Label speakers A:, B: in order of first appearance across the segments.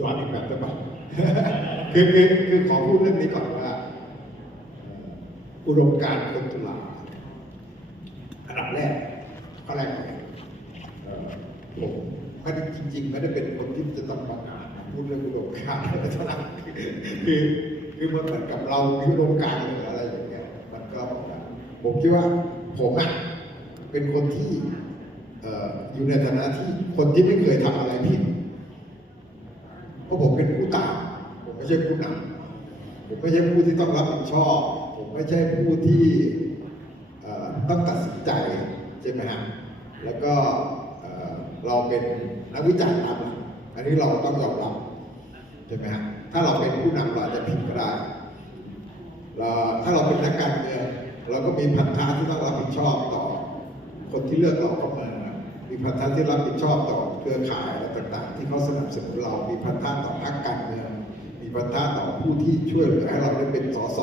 A: ย้อนอีกแบบได้ปะคือคือคือขอพูดเรื่องนี้ก่อนว่า อุดมการณ์คนตุลาอันดับแรกข้อแรกก่อนเอ่อผมไม่ได้จริง ๆ ไม่ได้เป็นคนที่จะต้องประกาศพูดเรื่องอุดมการณ์อะไรเท่านั้นคือคือมันเหมือนกับเรามีอุดมการณ์หรืออะไรอย่างเงี้ยมันก็ผมคิดว่าผมอะเป็นคนที่เอ่ออยู่ในฐานะที่คนที่ไม่เคยทำอะไรผิด เพราะผมเป็นผู้ตามผมไม่ใช่ผู้นำผมไม่ใช่ผู้ที่ต้องรับผิดชอบ ผมไม่ใช่ผู้ที่ต้องตัดสินใจใช่ไหมฮะแล้วก็เราเป็นนักวิจัยนำอันนี้เราต้องยอมรับใช่ไหมฮะถ้าเราเป็นผู้นำเราอาจจะผิดก็ได้เราถ้าเราเป็นนักการเมืองเราก็มีพันธะที่ต้องรับผิดชอบต่อ คนที่เลือกเราเข้ามามีพันธะที่รับผิดชอบต่อ เครือข่ายอะไรต่างๆ ที่เขาสนับสนุนเรา มีพันธะต่อพรรคการเมือง มีพันธะต่อผู้ที่ช่วยเหลือให้เราได้เป็นสส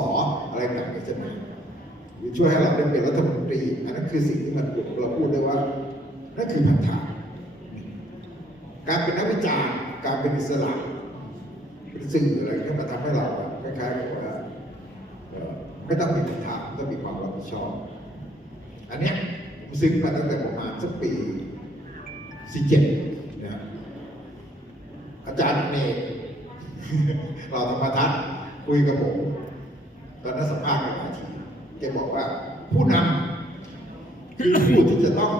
A: อะไรต่างๆใช่ไหมหรือช่วยให้เราได้เป็นรัฐมนตรี อันนั้นคือสิ่งที่มันเราพูดได้ว่า นั่นคือพันธะการเป็นนักวิจารณ์ การเป็นอิสระเป็นสื่ออะไรที่มันทำให้เราคล้ายๆกับว่าไม่ต้องมีคำถามต้องมีความรับผิดชอบ อันนี้ผมซึ้งมาตั้งแต่ประมาณสักปีสี่เจ็ด อาจารย์เนกเราธรรมทัศน์คุยกับผมตอนนั้นสัมภาษณ์กันหลายทีแกบอกว่า ผู้นำคือผู้ที่จะต้อง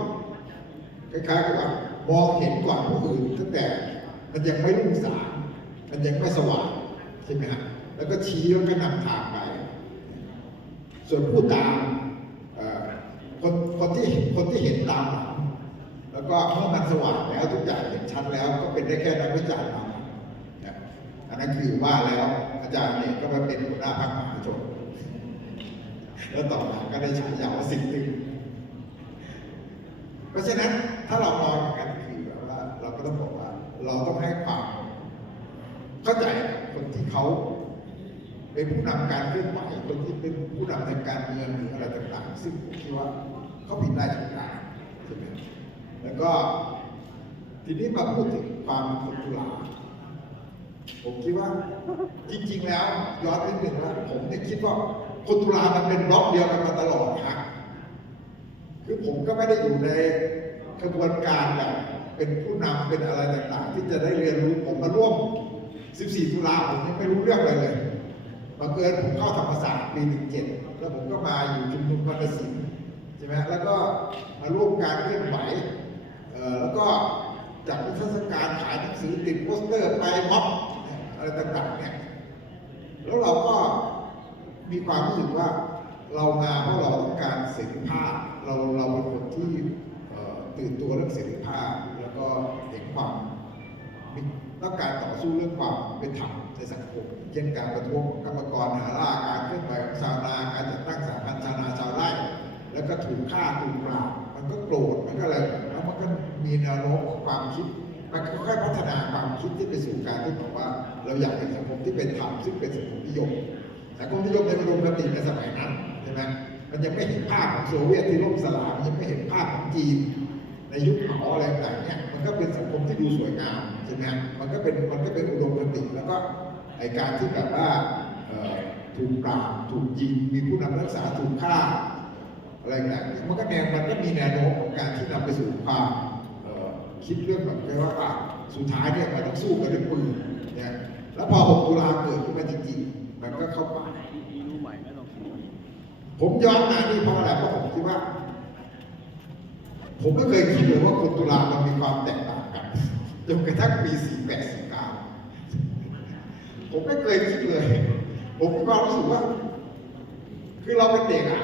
A: คล้ายๆกับว่ามองเห็นก่อนผู้อื่นตั้งแต่มันยังไม่รุ่งสางมันยังไม่สว่างใช่ไหมฮะแล้วก็ชี้แล้วก็นำทางไป ส่วนผู้ตามคนคนที่คนที่เห็นตาม แล้วก็เมื่อมันสว่างแล้วทุกอย่างเห็นชัดแล้ว ก็เป็นได้แค่นักวิจารณ์ อันนั้นคือว่าแล้วอาจารย์เนี่ยก็มาเป็นหัวหน้าพรรคมหาชนแล้วต่อมาก็ได้ฉายาว่าสิงห์ตึงเพราะฉะนั้นถ้าเรามองอย่างนั้นคือแบบว่า เราก็ต้องบอกว่า เราต้องให้ความเข้าใจคนที่เขาเป็นผู้นำการเคลื่อนไหวคนที่เป็นผู้นำในการเมืองหรืออะไรต่างๆ ซึ่งผมคิดว่าเขาผิดได้ทุกอย่างใช่ไหมแล้วก็ทีนี้มาพูดถึงความเป็นคนตุลา ผมคิดว่าจริงๆแล้วย้อนนิดหนึ่งว่าผมเนี่ยคิดว่าคนตุลามันเป็นบล็อกเดียวกันมาตลอดครับคือผมก็ไม่ได้อยู่ในกระบวนการแบบเป็นผู้นำเป็นอะไรต่างๆ ที่จะได้เรียนรู้ผมมาร่วม 14 ตุลาผมยังไม่รู้เรื่องอะไรเลยบังเอิญผมเข้าธรรมศาสตร์ปี 17 แล้วผมก็มาอยู่ชุมนุมพันธศิลป์ใช่ไหมแล้วก็มาร่วมการเคลื่อนไหวแล้วก็จัดนิทรรศการขายหนังสือติดโปสเตอร์ไปม็อบ อะไรต่างๆเนี่ยแล้วเราก็มีความรู้สึกว่าเรามาเพราะเราต้องการเสรีภาพเราเราเป็นคนที่ตื่นตัวเรื่องเสรีภาพ แล้วก็เห็นความต้องการต่อสู้เรื่องความเป็นธรรมในสังคมเช่นการประท้วงของกรรมกรหาล่าการเคลื่อนไหวของชาวนาการจัดตั้งสาพันธ์ชาวนาชาวไร่แล้วก็ถูกฆ่าถูกปราบมันก็โกรธมันก็อะไรแล้วมันก็มีแนวโน้มของความคิด มันค่อยๆพัฒนาความคิดที่ไปสู่การที่บอกว่า เราอยากเห็นสังคมที่เป็นธรรมซึ่งเป็นสังคมนิยมสังคมนิยมในอุดมคติในสมัยนั้นใช่ไหมมันยังไม่เห็นภาพของโซเวียตที่ล่มสลายมันยังไม่เห็นภาพของจีนในยุคเหมาอะไรต่างเนี่ยมันก็เป็นสังคมที่ดูสวยงามใช่ไหมมันก็เป็นมันก็เป็นอุดมคติแล้วก็ไอการที่แบบว่าถูกปราบถูกยิงมีผู้นำรักษาถูกฆ่าอะไรต่างมันก็แนวมันก็มีแนวโน้มของการที่นำไปสู่ความ คิดเรื่องแบบว่าว่าสุดท้ายเนี่ยมันต้องสู้กันด้วยปืนเนี่ยแล้วพอ 6 ตุลาเกิดขึ้นมาจริงๆ มันก็เข้าป่าผมย้อนมานี่เพราะอะไรเพราะผมคิดว่า ผมไม่เคยคิดเลยว่าคนตุลามันมีความแตกต่างกันจนกระทั่งปี48 49ผมไม่เคยคิดเลย ผมมีความรู้สึกว่า คือเราเป็นเด็กอะ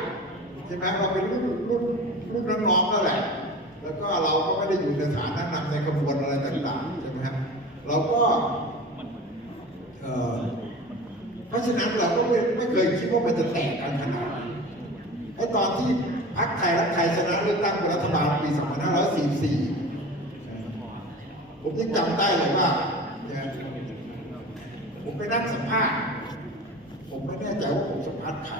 A: ใช่ไหมเราเป็นรุ่นรุ่นรุ่นน้องๆนั่นแหละ แล้วก็เราก็ไม่ได้อยู่ในฐานะนำในกระบวนอะไรต่างๆใช่ไหมครับเราก็เพราะฉะนั้นเราก็ไม่ไม่เคยคิดว่ามันจะแตกกันขนาดนั้ไอ้ตอนที่พรรคไทยรักไทยชนะเลือกตั้งเป็นรัฐบาลปี 2544 ผมยังจำได้เลยว่าผมไปนั่งสัมภาษณ์ผมไม่แน่ใจว่าผมสัมภาษณ์ใคร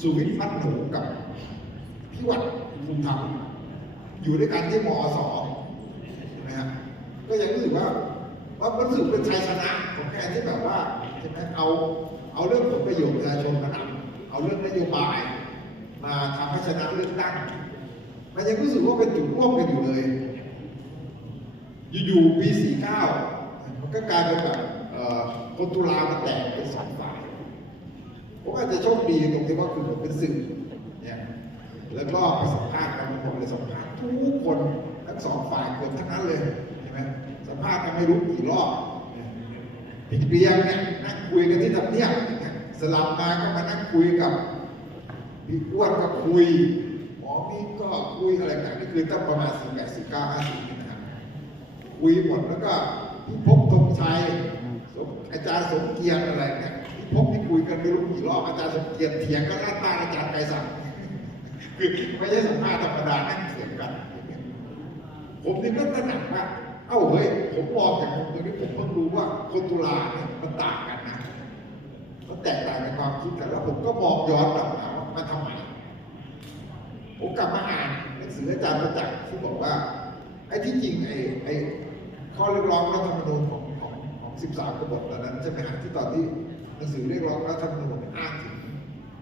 A: สุวิทย์พัฒน์หนูกับ วัดภูมิธรรมอยู่ด้วยกันที่มอสนะฮะก็ยังรู้สึกว่าว่ามันรู้สึกเป็นชัยชนะของแกที่แบบว่าใช่ไหมเอาเอาเรื่องผลประโยชน์ประชาชนมานำเอาเรื่องนโยบาย มาทำให้ชนะเลือกตั้งมันยังรู้สึกว่าเป็นจุดร่วมกันอยู่เลย อยู่ๆปี49มันก็กลายเป็นแบบเอ่อคนตุลามันแตกเป็นสองฝ่ายผมอาจจะโชคดีตรงที่ว่าคือผมเป็นสื่อเนี่ย แล้วก็ไปสัมภาษณ์กันผมเลยสัมภาษณ์ทุกคนทั้งสองฝ่ายเกือบทั้งนั้นเลยใช่ไหมสัมภาษณ์กันไม่รู้กี่รอบพี่เรียงเนี่ยนั่งคุยกันที่ทำเนียบเนี่ยสลับมาก็มานั่งคุยกับพี่อ้วนก็คุยหมอนี่ก็คุยอะไรต่างนี่คือตั้งประมาณสี่แปดสี่เก้าห้าสิบนะครับคุยหมดแล้วก็พี่พบธงชัยอาจารย์สมเกียรติอะไรเนี่ยพี่พบที่คุยกันไม่รู้กี่รอบอาจารย์สมเกียรติเถียงกันหน้าตาอาจารย์ไกรศักดิ์ คือไม่ใช่สัมภาษณ์ธรรมดานั่งเถียงกันอย่างเงี้ยผมนี่ก็ตระหนักว่าเอ้าเฮ้ยผมมองจากตรงนี้ผมเพิ่งรู้ว่าคนตุลาเนี่ยมันต่างกันนะมันแตกต่างในความคิดกันแล้วผมก็มองย้อนกลับมาว่ามันทำไมผมกลับมาอ่านหนังสืออาจารย์ประจักษ์ที่บอกว่าไอ้ที่จริงไอ้ไอ้ข้อเรียกร้องรัฐธรรมนูญของของของ 13 กบฏตอนนั้นใช่ไหมฮะที่ตอนที่หนังสือเรียกร้องรัฐธรรมนูญอ้างถึง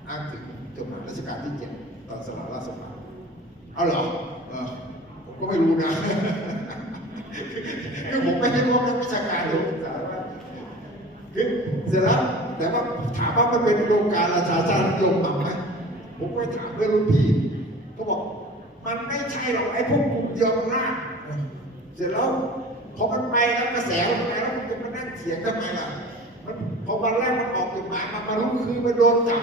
A: อ้างถึงจดหมายรัชกาลที่เจ็ด ตอนสละราชสภาเอาเหรอเออผมก็ไม่รู้นะคือผมไม่ได้ว่าเป็นวิชาการหรือผมสารว่าคือเสร็จแล้วแต่ว่าถามว่ามันเป็นโครงการราชาชาตินิยมบ้งไหมผมไปถามเพื่อนรุ่นพี่ก็บอกมันไม่ใช่หรอกไอ้พวกกลุ่มยวกันล่ะเสร็จแล้วพอมันไปแล้วกระแสมันไปแล้วมันจะมานั่งเถียงทำไมล่ะมันพอวันแรกมันออกจดหมายมามารู้คือมันโดนจับ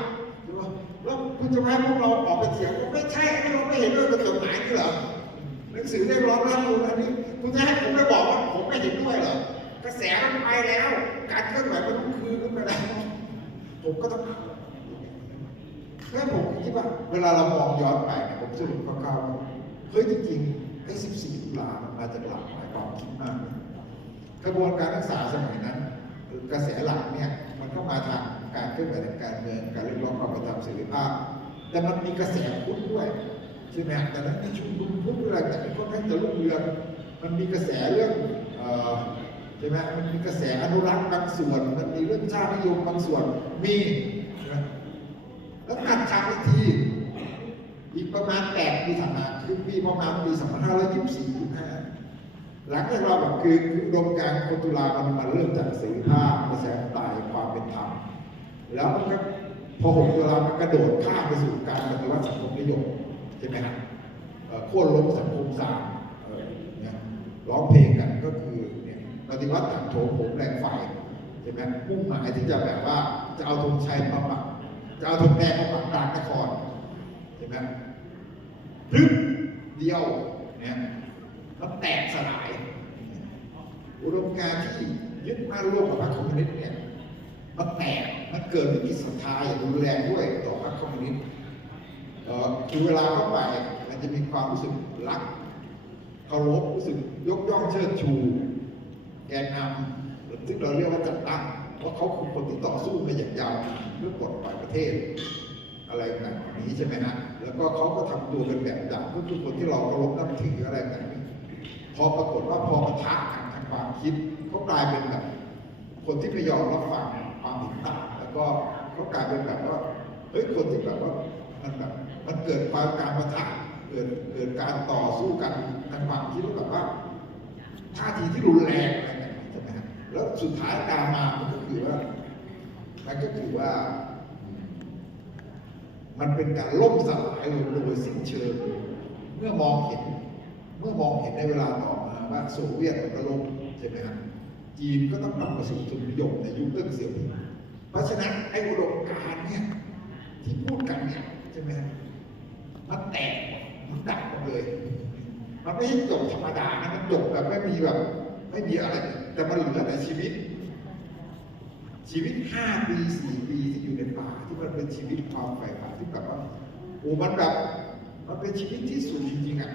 A: แล้วคุณจะให้พวกเราออกไปเถียงว่าไม่ใช่ไอ้เราไม่เห็นด้วยกับจดหมายนี่เหรอหนังสือเรียกร้องรัฐธรรมนูญอันนี้ คุณจะให้ผมไปบอกว่าผมไม่เห็นด้วยเหรอกระแสมันไปแล้ว การเคลื่อนไหวมันคือขึ้นไปแล้วผมก็ต้องแม่ผมคิดว่า เวลาเรามองย้อนไปเนี่ยผมสรุปคร่าวๆว่าเฮ้ยจริงๆไอ้14ตุลามันมาจากหลักหลายความคิดมากกระบวนการศึกษาสมัยนั้น กระแสหลักเนี่ยมันก็มาทาง การเคลื่อนไหวทางการเมืองการเรียกร้องความเป็นธรรมเสรีภาพ แต่มันมีกระแสพุทธด้วยใช่ไหมแต่นั้นในชุมนุมพุทธอะไรแต่มันก็แค่จะรุ่งเรืองมันมีกระแสเรื่องใช่ไหมมันมีกระแสอนุรักษ์บางส่วน มันมีเรื่องชาตินิยมบางส่วนมีแล้วกัดฉากอีกทีอีกประมาณแปดปีถัดมาคือปีประมาณปีสองพันห้าร้อยยี่สิบสี่ยี่ห้าหลังจากเราแบบคืออุดมการณ์คนตุลามันมาเริ่มจากเสรีภาพประชาธิปไตยความเป็นธรรม แล้วมันก็พอหกตุลามันกระโดดข้ามไปสู่การปฏิวัติสังคมนิยมใช่ไหมครับเอ่อขั้วล้มสังคมสามเนี่ยร้องเพลงกันก็คือเนี่ยปฏิวัติถังโถมผมแรงไฟใช่ไหมมุ่งหมายที่จะแบบว่าจะเอาธงชัยมาปักจะเอาธงแดงมาปักกลางนครเห็นไหมพรึบเดียวเนี่ยมันแตกสลาย อุดมการณ์ที่ยึดมั่นร่วมกับพรรคคอมมิวนิสต์เนี่ยมันแตก มันเกิดวิกฤตศรัทธาอย่างรุนแรงด้วยต่อพรรคคอมมิวนิสต์คือเวลาเข้าไปมันจะมีความรู้สึกรักเคารพรู้สึกยกย่องเชิดชู แกนนำซึ่งเราเรียกว่าจัดตั้งเพราะเขาคือคนที่ต่อสู้มาอย่างยาวนานเพื่อปลดปล่อยประเทศ อะไรแบบนี้ใช่ไหมฮะแล้วก็เขาก็ทำตัวเป็นแบบอย่างเพื่อคนที่เราเคารพนับถืออะไรแบบนี้พอปรากฏว่าพอปะทะกันทางความคิดเขากลายเป็นแบบ คนที่ไม่ยอมรับฟังความเห็นต่าง แล้วก็เขากลายเป็นแบบว่าเฮ้ยคนที่แบบว่ามันแบบมันเกิดความการประทะเกิดเกิดการต่อสู้กันทางความคิดแล้วแบบว่าท่าทีที่รุนแรงอะไรแบบนี้ใช่ไหมฮะแล้วสุดท้ายตามมามันก็คือว่ามันก็คือว่า มันเป็นการล่มสลายลงโดยสิ้นเชิงเมื่อมองเห็น เมื่อมองเห็นในเวลาต่อมาว่าโซเวียตก็ล่มใช่ไหมครับจีนก็ต้องกลับมาสู่ทุนนิยมในยุคเติ้งเสี่ยวผิง เพราะฉะนั้นไอ้อุดมการณ์เนี่ยที่พูดกันเนี่ยใช่ไหมมันแตกมันดับหมดเลย มันไม่ใช่จบธรรมดานะมันจบแบบไม่มีแบบ ไม่มีอะไร แต่มันเหลือแต่ชีวิต ชีวิตห้าปีสี่ปีที่อยู่ในป่าที่มันเป็นชีวิตความใฝ่ฝันที่แบบว่าโอ้มันแบบมันเป็นชีวิตที่สุดจริงๆอะ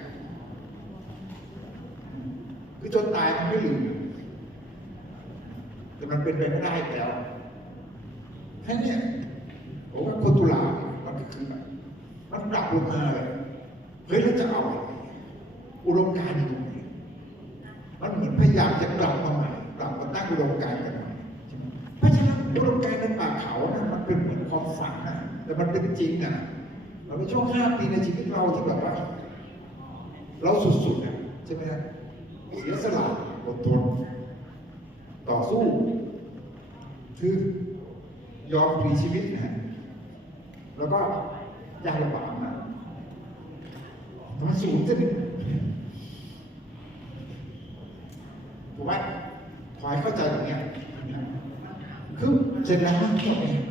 A: คือจนตายมันไม่ลืมแต่มันเป็นไปไม่ได้แล้ว แค่นี้ผมว่าคนตุลาเนี่ยมันคือแบบมันปรับลงมาเลยเฮ้ยแล้วจะเอาอะไรอุดมการณ์อยู่ตรงนี้มันเหมือนพยายามจะกลับมาใหม่กลับมาตั้งอุดมการณ์กันหน่ใช่ไหมเพราะฉะนั้นอุดมการณ์ในป่าเขานะมันเป็นเหมือนความฝันนะแต่มันเป็นจริงอะเราในช่วงห้าปีในชีวิตเราที่แบบว่าเราสุดๆนะใช่ไหมครับเสียสละอดทนต่อสู้คือ ยอมพลีชีวิตนะแล้วก็ยากลำบากนะมันสูงจนผมว่าขอให้เข้าใจตรงเนี้ยคือเจตนาของเราเนี่ย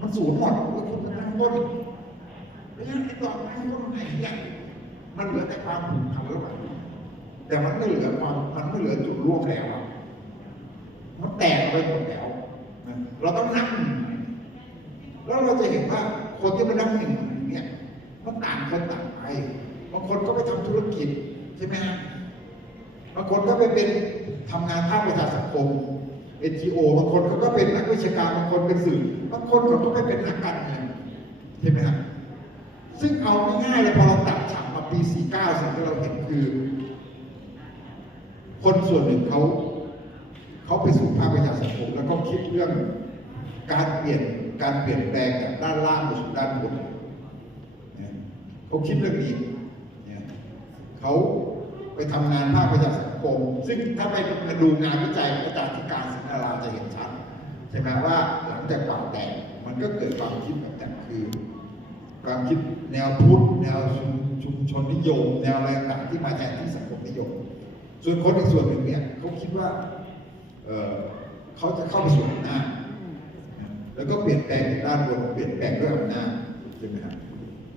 A: มันสูงหมดแล้วคุณจะนั่งบนเพราะฉะนั้นไอ้ดอกไม้ต้นไหนเนี่ยมันเหลือแต่ความผูกพันแล้วอะแต่มันไม่เหลือความมันไม่เหลือจุดร่วมแล้วมันแตกไปหมดแล้ว เราต้องนั่งแล้วเราจะเห็นว่าคนที่มานั่งหนึ่งเนี่ยมันต่างคนต่างไปบางคนก็ไปทำธุรกิจใช่ไหมฮะบางคนก็ไปเป็นทำงานภาคประชาสังคม NGO บางคนเขาก็เป็นนักวิชาการบางคนเป็นสื่อบางคนเขาก็ไปเป็นนักการเมืองใช่ไหมฮะซึ่งเอาง่ายๆเลยพอเราตัดฉากมาปี 49 สิ่งที่เราเห็นคือ คนส่วนหนึ่งเขา เขาไปสู่ภาคประชาสังคมแล้วก็คิดเรื่องการเปลี่ยนการเปลี่ยนแปลงจากด้านล่างไปสู่ด้านบนเขาคิดเรื่องนี้เขาไปทำงานภาคประชาสังคม ซึ่งถ้าไปมาดูงานวิจัยของอาจารย์ธิการสินดาราจะเห็นชัดใช่ไหมว่าหลังจากป่าแตกมันก็เกิดความคิดแบบแต่คือความคิดแนวพุทธแนวชุมชุมชนนิยม แนวอะไรต่างๆที่มาแทนที่สังคมนิยม ส่วนคนอีกส่วนหนึ่งเนี่ยเขาคิดว่า เอ่อเขาจะเข้าไปสู่อำนาจแล้วก็เปลี่ยนแปลงในด้านบนเปลี่ยนแปลงด้วยอำนาจใช่ไหมครับ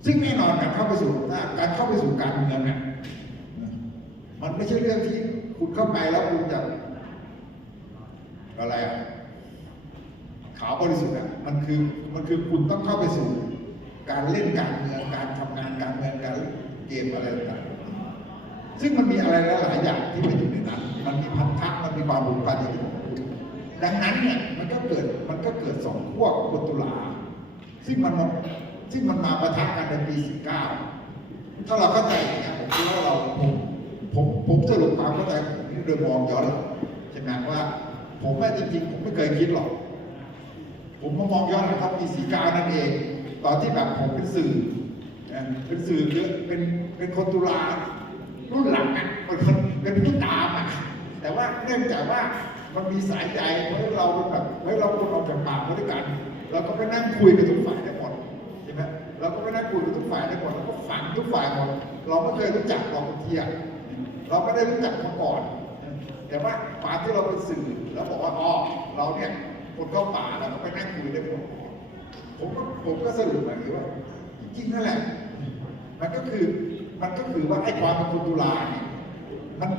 A: ซึ่งแน่นอนการเข้าไปสู่อำนาจการเข้าไปสู่การเมืองเนี่ยมันไม่ใช่เรื่องที่คุณเข้าไปแล้วคุณจะอะไรอะขาวบริสุทธิ์อะมันคือมันคือคุณต้องเข้าไปสู่การเล่นการเมืองการทำงานการเมืองการเกมอะไรต่างๆซึ่งมันมีอะไรหลายๆอย่างที่มันอยู่ในนั้น มันมีพันธะมันมีความผูกพันอยู่ ดังนั้นเนี่ยมันก็เกิดมันก็เกิดสองขั้วคนตุลา ซึ่งมันซึ่งมันมาประทะกันในปี49ถ้าเราเข้าใจอย่างเงี้ยผมคิดว่าเราผมผมผมสรุปความเข้าใจผมโดยมองย้อนหลังใช่ไหมว่า ผมแม่จริงๆ ผมไม่เคยคิดหรอก ผมมามองย้อนนะครับปีสีกานั่นเอง ตอนที่แบบผมเป็นสื่อเป็นสื่อเยอะเป็นเป็นคนตุลารุ่นหลังอะเป็นคนเป็นผู้ตามอะแต่ว่าเนื่องจากว่า มันมีสายใยเพราะเราเป็นแบบเฮ้ยเราคนออกจากปากมาด้วยกันเราก็ไปนั่งคุยกับทุกฝ่ายได้หมดใช่ไหมเราก็ไปนั่งคุยกับทุกฝ่ายได้หมดเราก็ฝังทุกฝ่ายหมดเราไม่เคยรู้จักเราเทียเราไม่ได้รู้จักเขาก่อน แต่ว่าป่าที่เราเป็นสื่อแล้วบอกว่าอ๋อเราเนี่ยคนเข้าป่าแล้วก็ไปนั่งคุยได้หมดผมก็ผมก็สรุปมาคือว่าจริงนั่นแหละ มันก็คือมันก็คือว่าไอ้ความเป็นคนตุลาเนี่ยมัน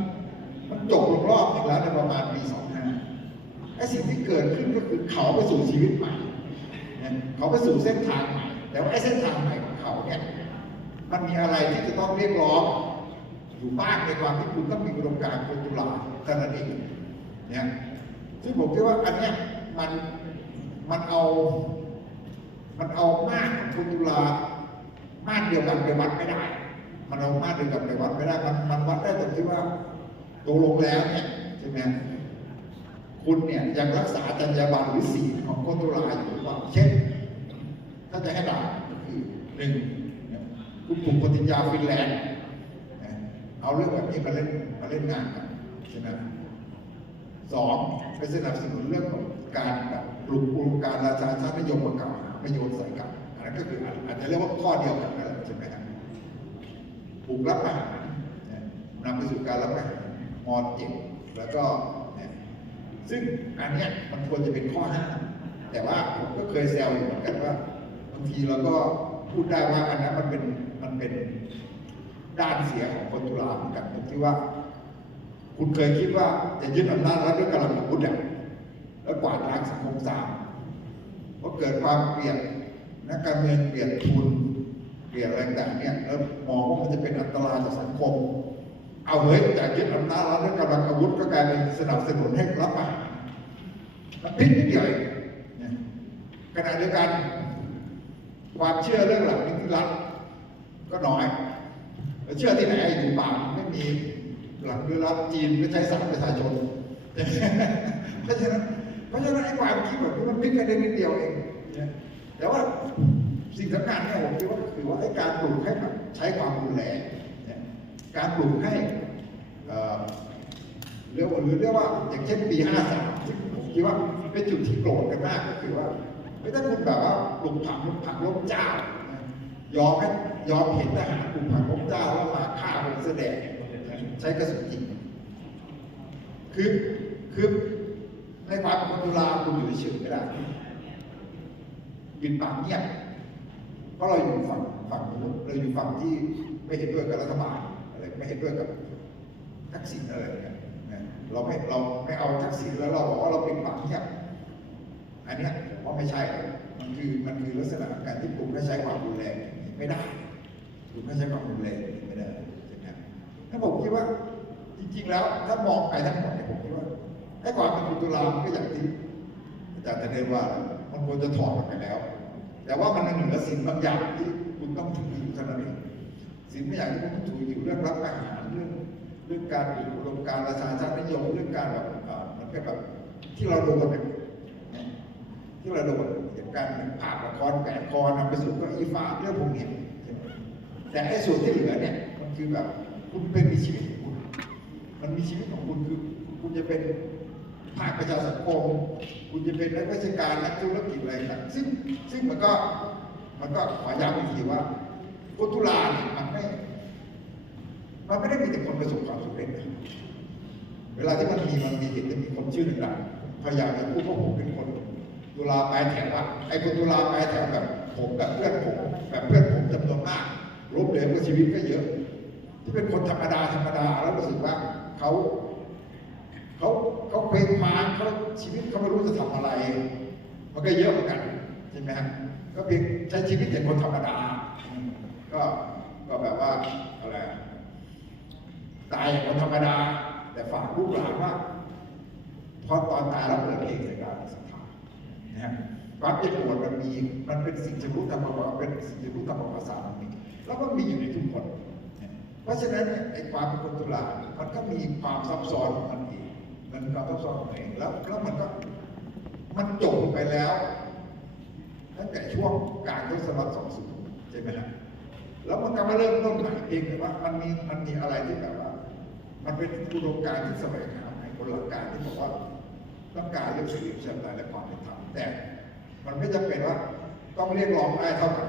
A: มันจบลงรอบหนึงแล้วในประมาณปีสอง ไอ้สิ่งที่เกิดขึ้นก็คือเขาไปสู่ชีวิตใหม่ เขาไปสู่เส้นทางใหม่ แต่ว่าไอ้เส้นทางใหม่ของเขาเนี่ย มันมีอะไรที่จะต้องเรียกร้องอยู่บ้านในความที่คุณต้องมีอุดมการณ์คนตุลาเท่านั้นเองเนี่ยซึ่งผมคิดว่าอันเนี้ยมันมันเอา มันเอามากของคนตุลา มากเดียวกันไปวัดไม่ได้ มันเอามากเดียวกันไปวัดไม่ได้ มันมันวัดได้ตรงที่ว่าตกลงแล้วเนี่ยใช่ไหม คุณเนี่ยยังรักษาจรรยาบรรณหรือศีลของคนตุลาอยู่หรือเปล่าเช่น ถ้าจะให้ด่าคือหนึ่งคุณปลุกปฏิญญาฟินแลนด์เอาเรื่องแบบนี้มาเล่นมาเล่นงานกันใช่ไหมสองไปสนับสนุนเรื่องของการแบบปลุกปลุกการราชาชาตินิยมมาเก่าหาไม่โยนใส่กันอันนั้นก็คืออาจจะเรียกว่าข้อเดียวกันนั่นแหละใช่ไหมครับปลุกรับประหารนำไปสู่การรับประหารมอดเจ็บแล้วก็ ซึ่งอันเนี้ยมันควรจะเป็นข้อห้ามแต่ว่าผมก็เคยแซวอยู่เหมือนกันว่าบางทีเราก็พูดได้ว่าอันนั้นมันเป็นมันเป็นด้านเสียของคนตุลาเหมือนกันตรงที่ว่า คุณเคยคิดว่าจะยึดอำนาจรัฐด้วยกำลังอาวุธอะแล้วกวาดล้างสังคมสามเพราะเกิดความเปลี่ยนนักการเมืองเปลี่ยนทุนเปลี่ยนอะไรต่างๆเนี่ยแล้วมองว่ามันจะเป็นอันตรายต่อสังคม เอาเฮ้ยจากยึดอำนาจรัฐด้วยกำ ลาวุธก็กลายเป็นสนับสนุนให้รับประหาพิษนิดเดียวเองขณะเดียวกัน ความเชื่อเรื่องหลักนิติรัฐก็น้อย เชื่อที่ไหนอยู่ป่าไม่มีหลักเรือรับจีนไม่ใช้สังประชาชนเพราะฉะนั้นเพราะฉะนั้นไอ้ความคิดแบบนี้มันพลิกกันได้นิดเดียวเองแต่ว่าสิ่งสำคัญเนี่ยผมคิดว่าคือว่าไอ้การปลูกให้แบบใช้ความรุนแรงการปลูกให้ เอ่อเรียกว่าหรือเรียกว่าอย่างเช่นปี53ซึ่ผมคิดว่าเป็นจุดที่โกรธกันมากก็คือว่าไม่ถ้าคุณแบบว่าปลูกผักปลูกผักล้มเจ้ายอมให้ยอมเห็นทหารปลูกผักล้มเจ้าแล้วมาฆ่าคนแสดงใช้กระสุนจริงคือคือในความเป็นคนตุลาคุณอยู่เฉยไม่ได้ยืนปากเงียบเพราะเราอยู่ฝั่งฝั่งนู้นเราอยู่ฝั่งที่ไม่เห็นด้วยกับรัฐบาลอะไรไม่เห็นด้วยกับทักษิณอะไรอย่างเงี้ย เราไม่เราไม่เอาทักษิณแล้วเราบอกว่าเราเป็นปากเงียบอันนี้ผมว่าไม่ใช่ มันคือมันคือลักษณะของการที่คุณไม่ใช้ความรุนแรงอย่างนี้ไม่ได้คุณไม่ใช้ความรุนแรงอย่างนี้ไม่ได้ใช่ไหมถ้าผมคิดว่าจริง ๆ แล้วถ้ามองไปทั้งหมดเนี่ยผมคิดว่าไอ้ความเป็นคุณตุลามก็อย่างที่อาจารย์จะเรียนว่ามันควรจะถอดมันไปแล้ว แต่ว่ามันยังเหลือสิ่งบางอย่างที่คุณต้องถืออยู่เท่านั้นเองสิ่งบางอย่างที่คุณต้องถืออยู่เรื่องรับอาหาร เรื่องเรื่องการอุดมการประชาชาตินิยมเรื่องการแบบมันเป็นแบบที่เราโดนที่เราโดนอย่างการผ่าละครแปะคอนำไปสู่ก็อีฟ้าเรื่องพวกนี้แต่ไอ้ส่วนที่เหลือเนี่ยมันคือแบบคุณเป็นมีชีวิตของคุณ มันมีชีวิตของคุณคือคุณจะเป็นภาคประชาสังคม คุณจะเป็นนักราชการนักธุรกิจอะไรต่างซึ่งซึ่งมันก็มันก็ขอย้ำอีกทีว่ากุตุลาเนี่ยมันไม่ มันไม่ได้มีแต่คนประสบความสำเร็จนะเวลาที่มันมีมันมีเห็นจะมีคนชื่อดังพยายามจะพูดว่าผมเป็นคนตุลาปลายแถวอะไอ้คนตุลาปลายแถวแบบผมแบบเพื่อนผมแบบเพื่อนผมจำนวนมากล้มเหลวกับชีวิตก็เยอะ ที่เป็นคนธรรมดาธรรมดาแล้วรู้สึกว่าเขาเขาเขาเคว้งควางเขาชีวิตเขาไม่รู้จะทำอะไร มันก็เยอะเหมือนกันใช่ไหมฮะก็เพียงใช้ชีวิตอย่างคนธรรมดา ก็ก็แบบว่าอะไร ตายอย่างคนธรรมดา แต่ฝากลูกหลานว่าพอตอนตายแล้วเปิดเพลงใส่การศรัทธานะฮะความเจ็บปวดมันมี มันเป็นสิ่งที่รู้ทางประวัติเป็นสิ่งที่รู้ทางประวัติศาสตร์มันมีแล้วก็มีอยู่ในทุกคน เพราะฉะนั้นเนี่ยไอ้ความเป็นคนตุลามันก็มีความซับซ้อนของมันเองมันความซับซ้อนของเองแล้วแล้วมันก็มันจบไปแล้วตั้งแต่ช่วงกลางทศวรรษ20ใช่ไหมฮะแล้วมันก็มาเริ่มต้นใหม่เองแต่ว่ามันมีมันมีอะไรที่แบบว่า มันเป็นอุดมการณ์ที่แสวงหาในคนหลักการที่บอกว่าต้องการเรื่องสิริเชิญและความเป็นธรรมแต่ มันไม่จำเป็นว่าต้องเรียกร้องได้เท่ากัน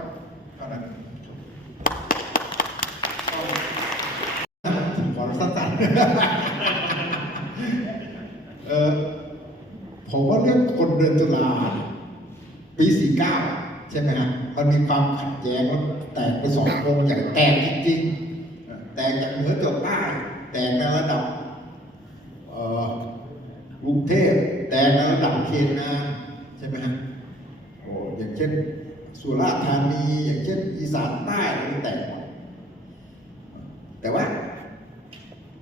A: เท่านั้นขอสั้นๆเออผมว่าเรื่องคนเดือนตุลาปี49ใช่ไหมครับมันมีความขัดแย้งแล้วแตกไปสองวงอย่างแตกจริงๆแตกจากเหนือจนใต้ แตกในระดับกรุงเทพแตกในระดับเขตนาใช่ไหมครับโอ้อย่างเช่น สุราษฎร์ธานีอย่างเช่น อีสานใต้อะไรแตกหมดแต่ว่า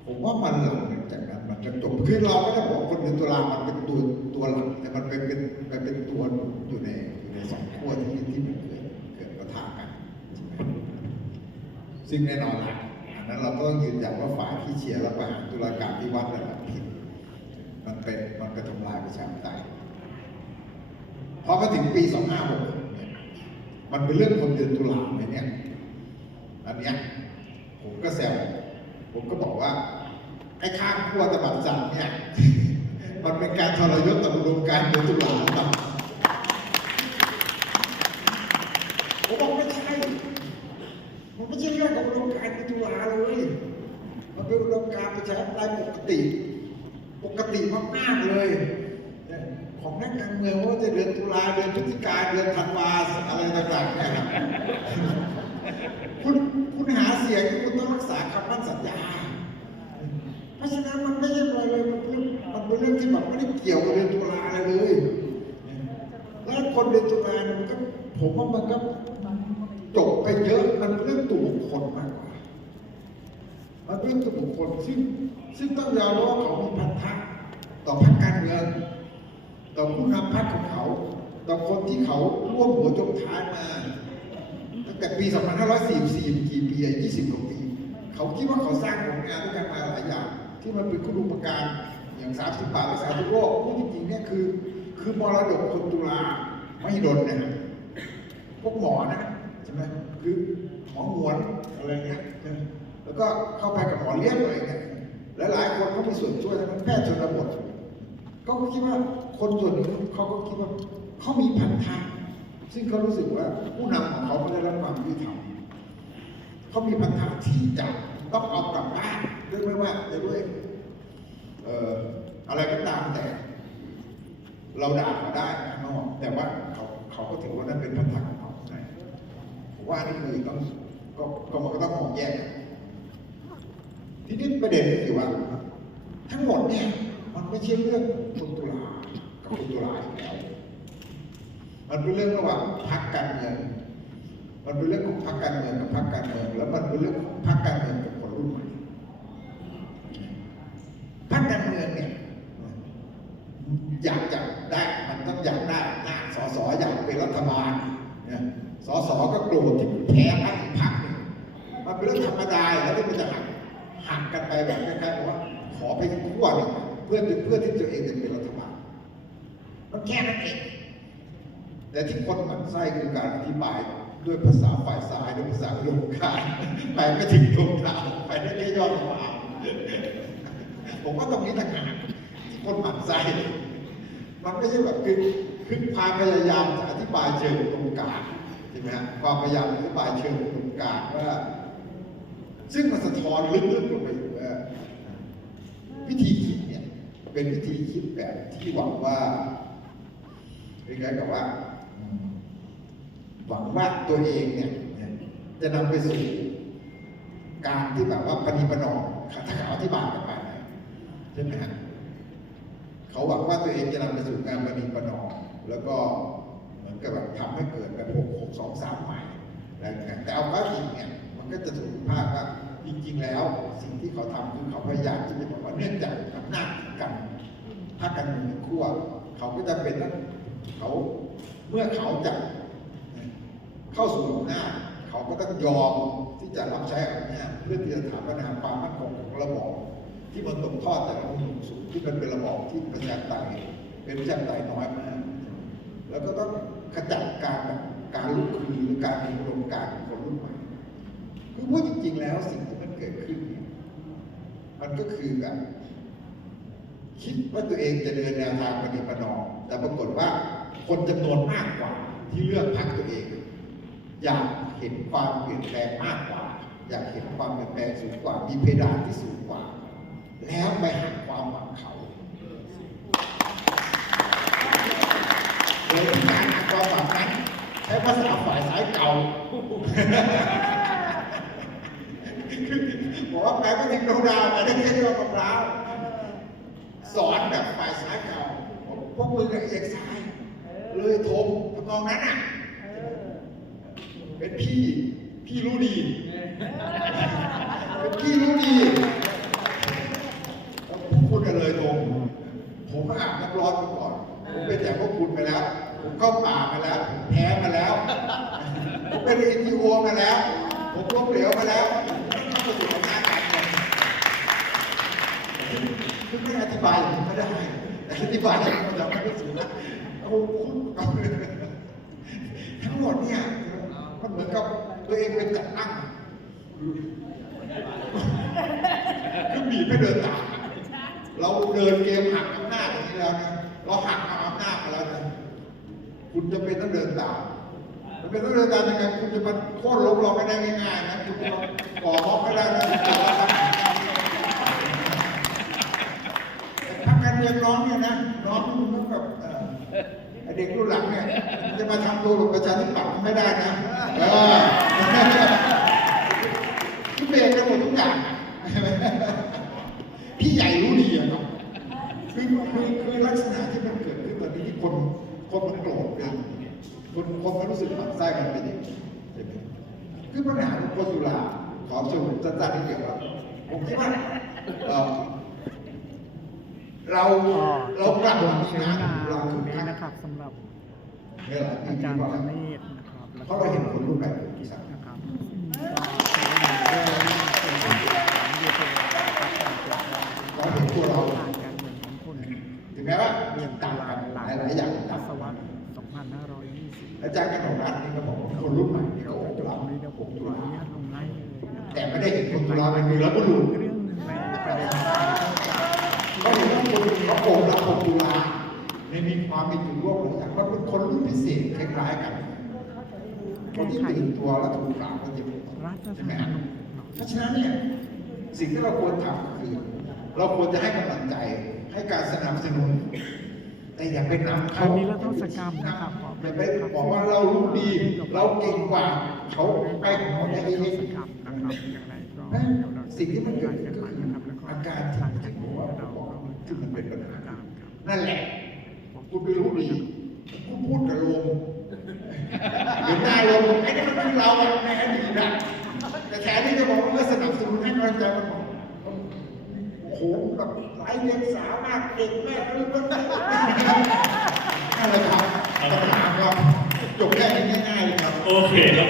A: ผมว่ามันหลังจากนั้นมันจะจบคือเราไม่ได้บอกคนหนึ่งตุลามันเป็นตัวตัวหลักแต่มันเป็นเป็นมันเป็นตัวอยู่ในอยู่ในสองขั้วที่ที่มันเกิดเกิดประทะกันใช่ไหมซึ่งแน่นอนแหละ นั้นเราก็ต้องยืนยันว่าฝ่ายที่เชียร์และประหารตุลาการที่วัดนั่นผิด มันเป็นมันเป็ทำลายประชาธิปไตยพอมาถึงปี 2566เนี่ยมันเป็นเรื่องคนเดือนตุลาเนี่ย อันเนี้ยผมก็แซวผมก็บอกว่าไอ้ข้างขั้วตะบัดสัตว์เนี่ย มันเป็นการทรยศต่ออุดมการณ์โดยตุลาหรือเปล่าผมบอกไม่ใช่ มันไม่ใช่เรื่องของอุดมการณ์โดยตุลาเลย มัน เป็นอุดมการณ์ประชาธิปไตยปกติ ปกติมากๆเลย ของนักการเมืองว่าจะเดือนตุลาเดือนพฤศจิกาเดือนธันวาอะไรต่างๆเนี่ยคุณคุณหาเสียงคุณต้องรักษาคำมั่นสัญญา เพราะฉะนั้นมันไม่ใช่อะไรเลยมันเป็นมันเป็นเรื่องที่แบบไม่ได้เกี่ยวกับเดือนตุลาอะไรเลย แล้วคนเดือนตุลาเนี่ยมันก็ผมว่ามันก็จบไปเยอะมันเรื่องตัวบุคคลมากกว่า มั นเป็นเรื่องตัวบุคคลซึ่งซึ่งต้องยอมรับว่าเขามีพันธะต่อพรรคการเมืองต่อผู้นำพรรคของเขา ต่อคนที่เขาร่วมหัวจมท้ายมาตั้งแต่ปี 2544 กี่ปี20กว่าปี เขาคิดว่าเขาสร้างผลงานด้วยกันมาหลายอย่าง ที่มันเป็นคุณูปการอย่างสามสิบาทรักษาทุกโรคพูดจริงๆเนี่ยคือ คือมรดกคนตุลาไม่ดนเนี่ยพวกหมอนะใช่ไหมคือหมอหวนอะไรเงี้ย แล้วก็เข้าไปกับหมอเลี้ยงอะไรเงี้ยและหลายคนก็มีส่วนช่วยทั้งแพทย์ชนบทก็คิดว่าคนส่วนนึ่งเขาก็คิดว่าเขามีพันธะซึ่งเขารู้สึกว่าผู้นำของเขาไม่ได้รับความยุติธรรมเขามีพันธะที่จะต้องเอากลับบ้านด้วยไม่ว่าจะด้วยอะไรก็ตามแต่ เราด่าเขาได้นะน้องแต่ว่าเขาเขาก็ถือว่านั่นเป็นพันธะของเขาผมว่านี่คือต้องก็ก็มันก็ต้องมองแยก ทีนี้ประเด็นก็คือว่า ทั้งหมดเนี่ยมันไม่ใช่เรื่องคุณตุลากับคุณตุลาอีกแล้วมันเป็นเรื่องระหว่างพรรคการเมืองมันเป็นเรื่องของพรรคการเมืองกับพรรคการเมืองแล้วมันเป็นเรื่องของพรรคการเมืองกับคนรุ่นใหม่พรรคการเมืองเนี่ยอยากจะได้มันต้องอยากได้หน้าสสอยากเป็นรัฐบาลเนี่ยสสก็โกรธที่แพ้ แบบคล้ายๆว่าขอไปขั้วหนึ่งเพื่อเพื่อที่ตัวเองจะเป็นรัฐบาลมันแค่นั้นเองแต่ที่คนหมันไส้คือการอธิบายด้วยภาษาฝ่ายซ้ายด้วยภาษาโลกาไปไม่ถึงตรงกลางไปได้แค่ยอดลงมาผมว่าตรงนี้ต่างหากที่คนหมันไส้มันไม่ใช่แบบคือคือความพยายามจะอธิบายเชิงตรงกลางใช่ไหมฮะความพยายามอธิบายเชิงตรงกลางว่า ซึ่งมันสะท้อนลึกๆลงไปอยู่ว่าวิธีคิดเนี่ย เป็นวิธีคิดแบบที่หวังว่าคล้ายๆกับว่า หวังว่าตัวเองเนี่ย จะนำไปสู่การที่แบบว่าปฏิปนอมถ้าเขาอธิบายกันไปใช่ไหมฮะเขาหวังว่าตัวเองจะนำไปสู่การปฏิปนอมแล้วก็เหมือนกับแบบทำให้เกิดแบบหกหกสองสามใหม่อะไรอย่างเงี้ยแต่เอาเข้าจริงเนี่ยมันก็จะถูกภาพว่าจริงๆแล้ว สิ่งที่เขาทำคือเขาพยายามที่จะบอกว่าเนื่องจากอำนาจ กันภาคการเมืองขั้วเขาก็จะเป็นเขาเมื่อเขาจะเข้าสู่อำนาจเขาก็ต้องยอมที่จะรับใช้อำนาจเพื่อที่จะถามปัญหาความมั่นคงของระบอบที่มันตกทอดจากระบบสูงที่มันเป็นระบอบที่ประชาธิปไตยเป็นประชาธิปไตยน้อยมากแล้วก็ต้องขจัดการแบบการลุกฮือหรือการมีอุดมการของคนรุ่นใหม่คือพูดจริงๆแล้วสิ่งที่มันเกิดขึ้นเนี่ยมันก็คือแบบ คิดว่าตัวเองจะเดินแนวทางปฏิปนอมแต่ปรากฏว่าคนจำนวนมากกว่าที่เลือกพรรคตัวเอง อยากเห็นความเปลี่ยนแปลงมากกว่า อยากเห็นความเปลี่ยนแปลงสูงกว่า มีเพดานที่สูงกว่า แล้วไปหักความหวังเขาโดยที่การหักความหวังนั้นใช้ภาษาฝ่ายสายเก่าบอกว่าแปลว่าถึงดวงดาวมาได้แค่ยอดมะพร้าว สอนแบบฝ่ายซ้ายเก่าพวกมึงกับเอกซ้าย เลยทมทำนองนั้นอะเป็นพี่พี่รู้ดี เป็นพี่รู้ดีผมพูดกันเลยตรงผมอาบน้ำร้อนมาก่อน ผมเป็นแต่พวกคุณไปแล้ว ผมเข้าป่ามาแล้ว ผมแพ้มาแล้ว ผมเป็นเอ็นทีโอมาแล้ว ผมล้มเหลวมาแล้วเข้ามาสู่อำนาจการเมืองคือไม่อธิ บายอย่างนี้ไม่ได้แต่อธิบายอย่างนี้มันจะไม่ได้สูงนะโอ้คุณเอาทั้งหมดเนี่ยมันเหมือนกับตัวเองเป็นจัดตั้งคือบีบให้เดินตามเราเดินเกมหักอำนาจอย่างนี้แล้วนะเราหักเอาอำนาจมาแล้วนะคุณจะเป็นต้องเดินตามจะเป็นต้องเดินตามยังไงคุณจะมาโค่นล้มเราไม่ได้ง่ายๆนะคุณจะก่อม็อบไม่ได้นะ แต่พรรคการเมืองน้องเนี่ยนะน้องมันกับเด็กรุ่นหลังเนี่ยจะมาทำตัวแบบประชาธิปัตย์ไม่ได้นะเออคือเบรกกันหมดทุกอย่างพี่ใหญ่รู้ดีอะครับคือคือคือลักษณะที่มันเกิดขึ้นตอนนี้ที่คนคนมันโกรธกันคนคนมันรู้สึกหมั่นไส้มันเป็นอย่างนี้ใช่ไหมคือปัญหาของคนตุลาขอสรุปสั้นๆนิดเดียวครับผมคิดว่า เอ่อเรา
B: ก็
A: เรากลับ
B: ขอบ
A: มา
B: คุณ
A: มี
B: เสว
A: งาน
B: นา
A: เรา
B: วั
A: คื
B: น
A: อ
B: นี้
A: พัก
B: นะครับสำหรับ
A: ในหลายปี
B: อาจารย์
A: ก่อน
B: ธเนศนะครับแล้ว
A: เพราะเราเห็นคนรุ่นใหม่เป็นที่สำคัญ
B: นะครับก็เสวนาเรื่องเป็นเรื่องของยูทูบนะครับการเปลี่ยนแปลง
A: เราเห็นตัวเรา
B: ทางการเมืองของ
A: งแม้ว่า
B: เดือนตุ
A: ต่าง
B: ลา
A: กัน
B: หลัง
A: หลายๆอย่าง
B: ท
A: ต่าง
B: ศ
A: กัน
B: วรรษ2520
A: อาจารย์กนกรัตน์นี่ก็บอกว่าคนรุ่นใหม่นี่ก็
B: เรา
A: โอ้
B: จะ
A: เรา
B: ทำนี้เดี๋ยวผมขออนุญาตลงไล่เลยนะ
A: แต่ไม่ได้เห็นคนตุลาเป็นมือแล้วก็รู้
B: เ6
A: ตุลาในมีความเป็นอยู่ร่วมของสังคมเป็นคนรุ่นพิเศษคล้ายๆกันคนที่ตื่นตัวและถูกกล่าวก็จะเป็นใช่ไห
B: ม
A: เพราะฉะนั้นเนี่ยสิ่งที่เราควรทำคือ เราควรจะให้กำลังใจให้การสนับสนุนแต่อย่าไปนำเขา
B: มีรัฐศกรรมนะครับ
A: อย่ไปบอกว่าเรารู้ดี เราเก่งกว่า เขาไปของเขาได้
B: ยังไง
A: สิ่งที่มันเกิดขึ้
B: น
A: อาการที่ผมบอ
B: กว่าถึ
A: งมันเป็นปัญหา นั่นแหละ คุณไปรู้ดีคุณพูดกับลมหรือหน้าลมไอ้นี่มันคือเราในอดีตอะแต่แทนที่จะบอกว่าเออสนับสนุนให้กำลังใจมันบอกโอ้โหแบบหลายเรียนสามารถเก่งแม่รู้ก็ได้นั่นแหละครับปัญหาก็จบแค่นี้ง่ายๆเลยครับ
C: โอเคครับ